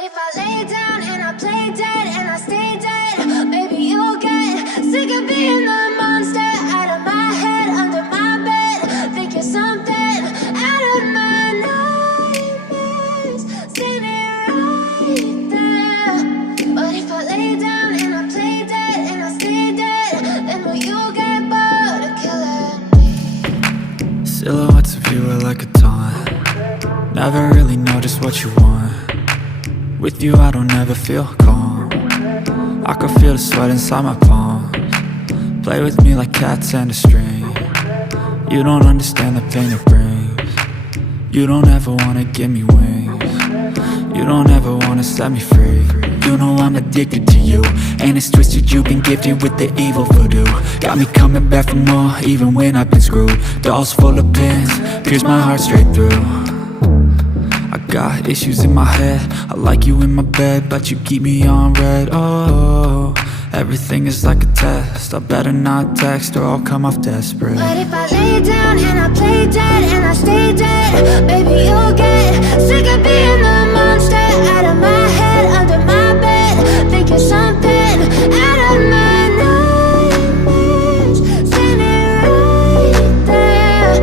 But if I lay down and I play dead and I stay dead, maybe you'll get sick of being the monster out of my head, under my bed. Think you're something out of my nightmares, standing right there. But if I lay down and I play dead and I stay dead, then will you get bored of killing me? Silhouettes of you are like a taunt. Never really know just what you want. With you I don't ever feel calm. I can feel the sweat inside my palms. Play with me like cats and a string. You don't understand the pain it brings. You don't ever wanna give me wings. You don't ever wanna set me free. You know I'm addicted to you, and it's twisted, you've been gifted with the evil voodoo. Got me coming back for more, even when I've been screwed. Dolls full of pins, pierce my heart straight through. I got issues in my head, I like you in my bed, but you keep me on red. Oh, everything is like a test. I better not text or I'll come off desperate. But if I lay down and I play dead and I stay dead, maybe you'll get sick of being the monster out of my head, under my bed. Think you're something out of my nightmares, standing right there.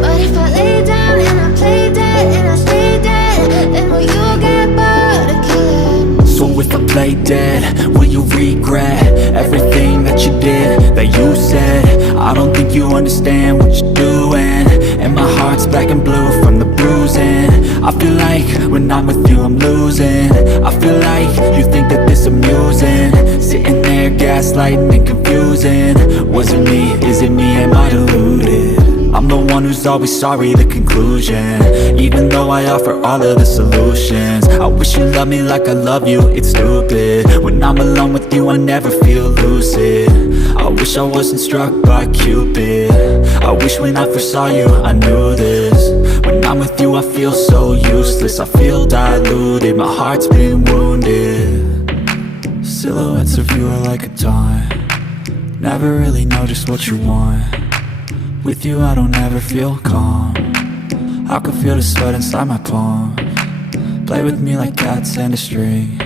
But if I lay down and I play dead and I stay dead, then will you get bored of killing me? So if I play dead, will you regret everything that you did, that you said? I don't think you understand what you're doing, and my heart's black and blue from the bruising. I feel like when I'm with you I'm losing. I feel like you think that this amusing, sitting there gaslighting and confusing. Was it me? Is it me? Am I deluded? I'm the one who's always sorry, the conclusion, even though I offer all of the solutions. I wish you loved me like I love you, it's stupid. When I'm alone with you I never feel lucid. I wish I wasn't struck by Cupid. I wish when I first saw you I knew this. When I'm with you I feel so useless, I feel diluted, my heart's been wounded. Silhouettes of you are like a taunt. Never really know just what you want. With you I don't ever feel calm. I can feel the sweat inside my palms. Play with me like cats and a string.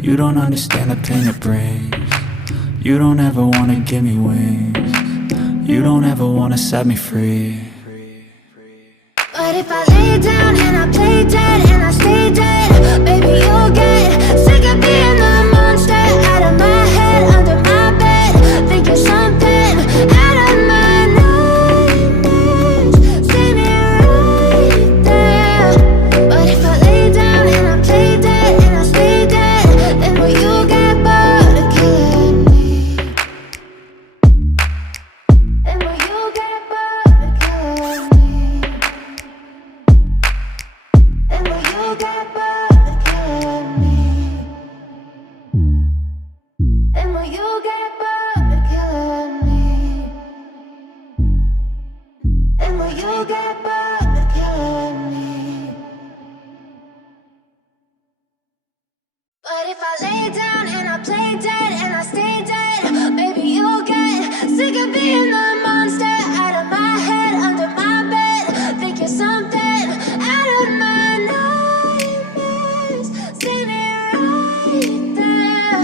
You don't understand the pain it brings. You don't ever wanna give me wings. You don't ever wanna set me free. But if I lay down and I play dead and I stay dead, maybe you'll get sick of being the monster out of my head, under my bed. Think you're something out of my nightmares, standing right there. But if I lay down and I play dead and I stay dead, then will you get bored of killing me? Then will you get bored of killing me? Then will you get bored of killing me? Then will you get bored of killing me? Then will you get bored of killing me? But if I lay down and I play dead and I stay dead, maybe you'll get sick of being the monster out of my head, under my bed. Think you're something out of my nightmares, standing right there.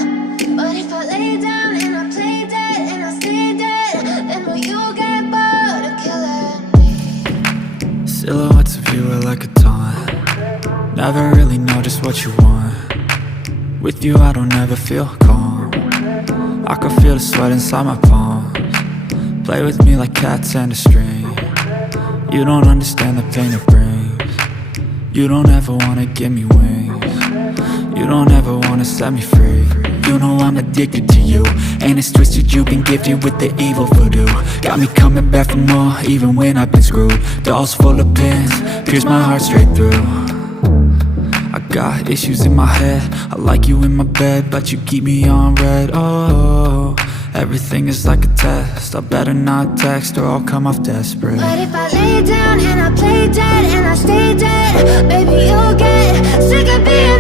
But if I lay down and I play dead and I stay dead, then will you get bored of killing me? Silhouettes of you are like a taunt. Never really know just what you want. With you I don't ever feel calm. I can feel the sweat inside my palms. Play with me like cats and a string. You don't understand the pain it brings. You don't ever wanna give me wings. You don't ever wanna set me free. You know I'm addicted to you, and it's twisted, you've been gifted with the evil voodoo. Got me coming back for more, even when I've been screwed. Dolls full of pins, pierce my heart straight through. I got issues in my head, I like you in my bed, but you keep me on red. Oh, everything is like a test. I better not text or I'll come off desperate. But if I lay down and I play dead and I stay dead, maybe you'll get sick of being